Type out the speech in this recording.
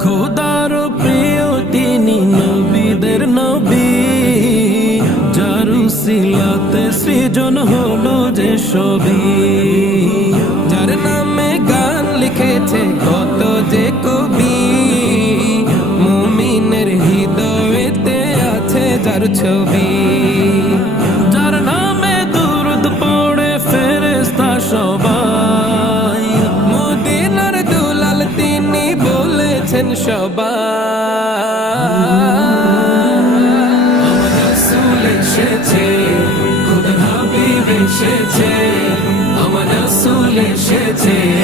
খোদার প্রিয় তিনি নবীদের নবী। জারুসিলাতে সৃজন হলো যে ছবি। যার নামে গান লিখেছে কত যে কবি। মুমিনের হৃদয়েতে আছে যার ছবি। বলেছেন সবাই। এসেছে খুদ হাবিব এসেছে। আমার রসুল এসেছে।